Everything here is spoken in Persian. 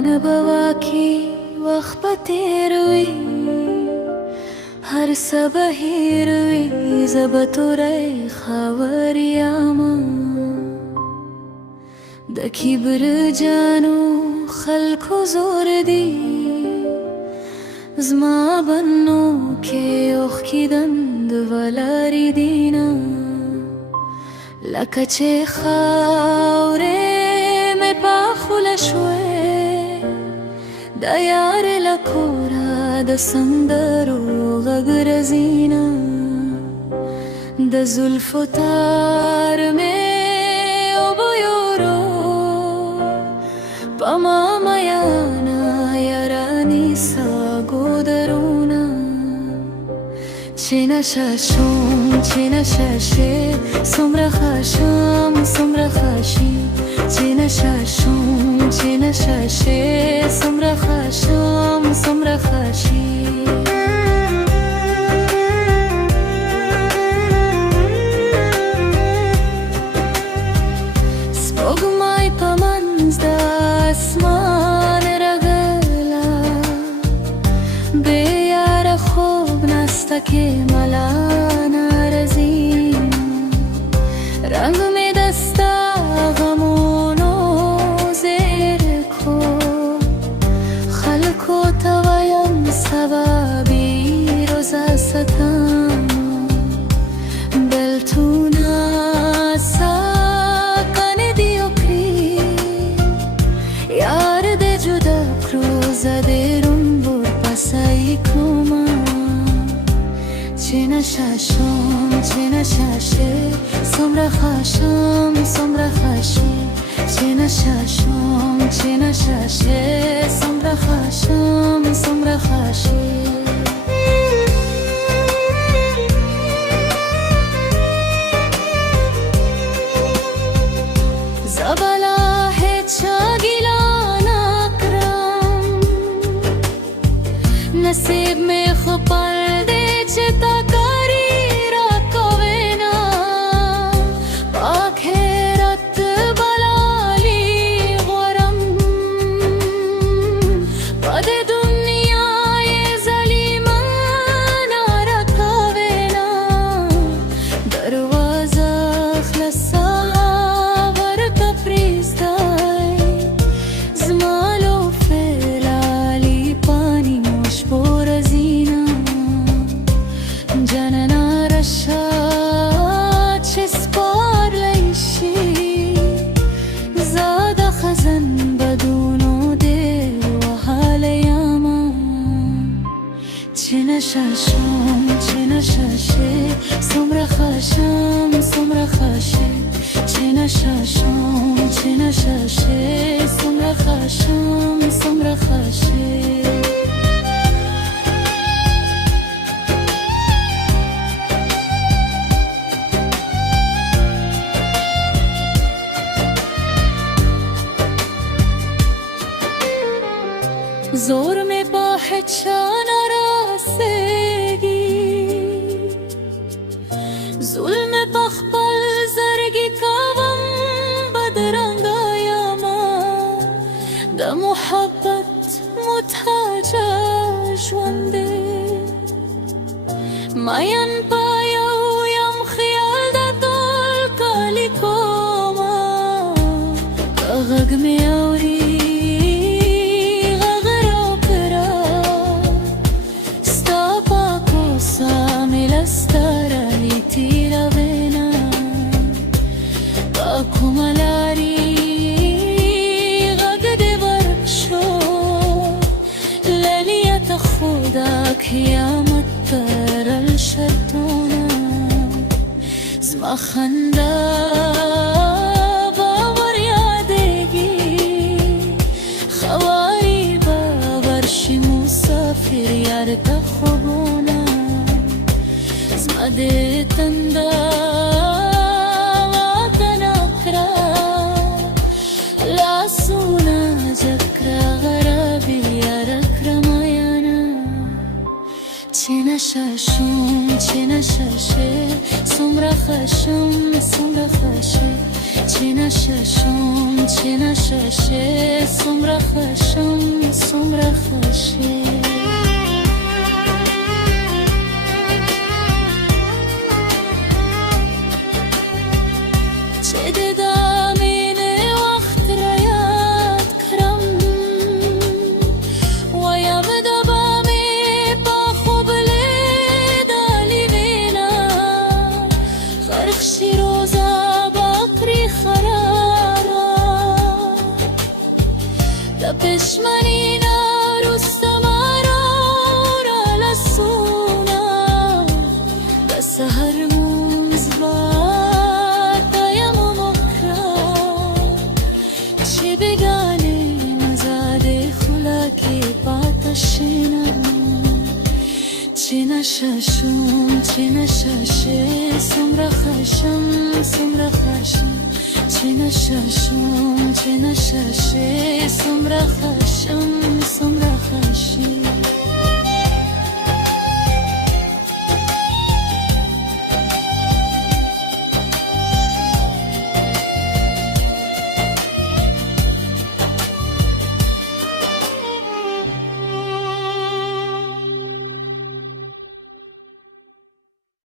मानबवा की वक्त तेरवी हर सब हिरवी जब तुरे खवरियामा दखिबर जानू खल्को जोर दी zma banno ke okhki dand valari dina lakache khawre me pakhula shwe dayar lakora da sandaru gagrazina da zulfutar me obuyoro pamamayana yarani sa godaruna chena shashum chena shashe somra khasham somra khashi chena shashum chena shashe somra khasham somra khashi spogmai pamans da asman ragala beyara khob nasta ke mala narazin rang mein dasta ghamono zer ko khalko tawayam sababi roza satam beltuna sa kane dio pri yar de juda cruza de rumbur pasai kroma chena shashum chena shashe somra khasham somra khashi chena shashum chena shashe somra khasham somra khashi zabala hai chagila nakram nasib mein khapal de cheta kari rakavena akhirat balali gharam pade duniya ye zalimana rakavena darwaza khlasa chena shashum chena shashe somra khasham somra khashi chena shashum chena shashe somra khasham somra khashi zor mein pahchana zulm pakhpal zargi kavam badrangayama da muhabbat muthaja shwande mayan payo yam khayal da tol kalikoma kagag mein auri قيامت تر الشتونا زما خندا باور یادگی خواری باور شی مسافر یار تخبونا زما ده تندا واتنکرا لاسونا جکرا غرابی یار اکرمایانا chena shashum chena shashe somra khasham somra khashi chena shashum چه نششه سمره خشم سمره خشه چه دیدم این وقت را یاد کرم ویم دبامی با خوب لیدالی بینا خرخشی روزا باقری خرارا دا پشمنینا رستمارا را لسونا دا سهر موزبا چه نششم چه نششه سمره خشم سمره خشم چه نششم چه نششه سمره خشم